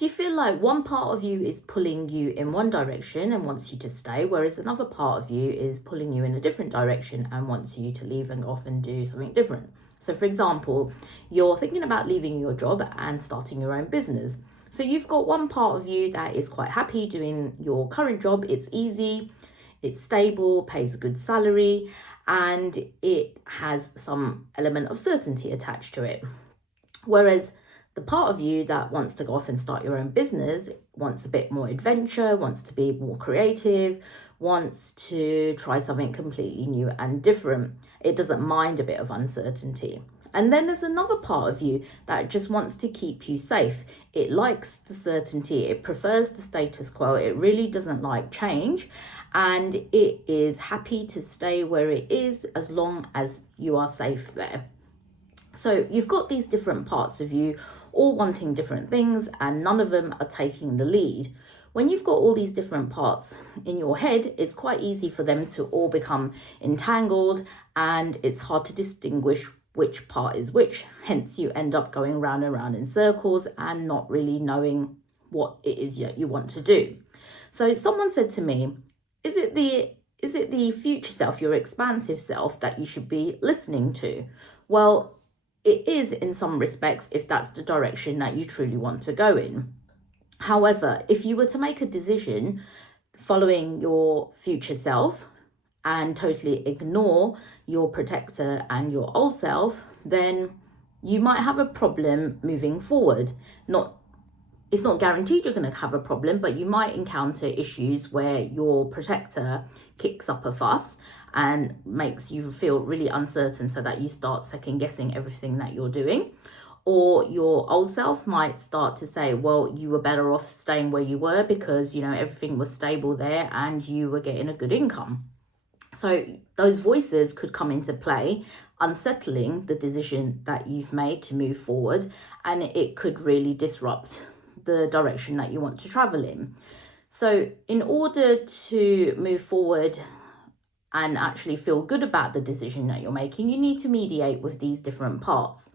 Do you feel like one part of you is pulling you in one direction and wants you to stay, whereas another part of you is pulling you in a different direction and wants you to leave and go off and do something different? So, for example, you're thinking about leaving your job and starting your own business. So, you've got one part of you that is quite happy doing your current job. It's easy, it's stable, pays a good salary, and it has some element of certainty attached to it. Whereas the part of you that wants to go off and start your own business wants a bit more adventure, wants to be more creative, wants to try something completely new and different. It doesn't mind a bit of uncertainty. And then there's another part of you that just wants to keep you safe. It likes the certainty, it prefers the status quo, it really doesn't like change, and it is happy to stay where it is as long as you are safe there. So you've got these different parts of you all wanting different things, and none of them are taking the lead. When you've got all these different parts in your head, it's quite easy for them to all become entangled, and it's hard to distinguish which part is which. Hence, you end up going round and round in circles and not really knowing what it is that you want to do. So someone said to me, is it the future self, your expansive self, that you should be listening to? Well, it is in some respects if that's the direction that you truly want to go in. However, if you were to make a decision following your future self and totally ignore your protector and your old self, then you might have a problem moving forward. It's not guaranteed you're going to have a problem, but you might encounter issues where your protector kicks up a fuss and makes you feel really uncertain, so that you start second guessing everything that you're doing. Or your old self might start to say, well, you were better off staying where you were because, everything was stable there and you were getting a good income. So those voices could come into play, unsettling the decision that you've made to move forward, and it could really disrupt the direction that you want to travel in. So in order to move forward and actually feel good about the decision that you're making, you need to mediate with these different parts.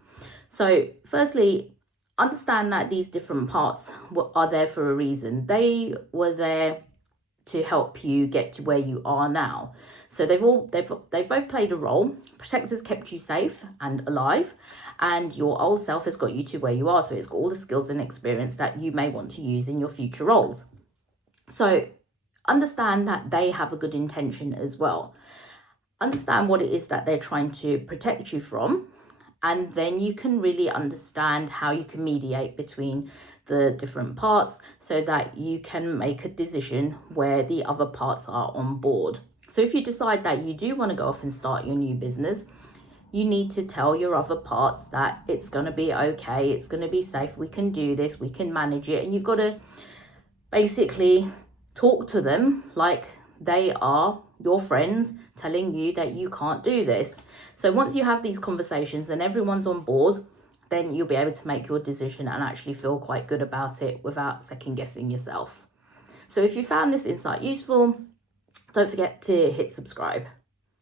So firstly, understand that these different parts are there for a reason. They were there to help you get to where you are now. So they've both played a role. Protectors kept you safe and alive, and your old self has got you to where you are. So it's got all the skills and experience that you may want to use in your future roles. So understand that they have a good intention as well. Understand what it is that they're trying to protect you from, and then you can really understand how you can mediate between the different parts so that you can make a decision where the other parts are on board. So if you decide that you do want to go off and start your new business, you need to tell your other parts that it's going to be okay, it's going to be safe, we can do this, we can manage it. And you've got to basically talk to them like they are your friends telling you that you can't do this. So once you have these conversations and everyone's on board, then you'll be able to make your decision and actually feel quite good about it without second guessing yourself. So if you found this insight useful, don't forget to hit subscribe.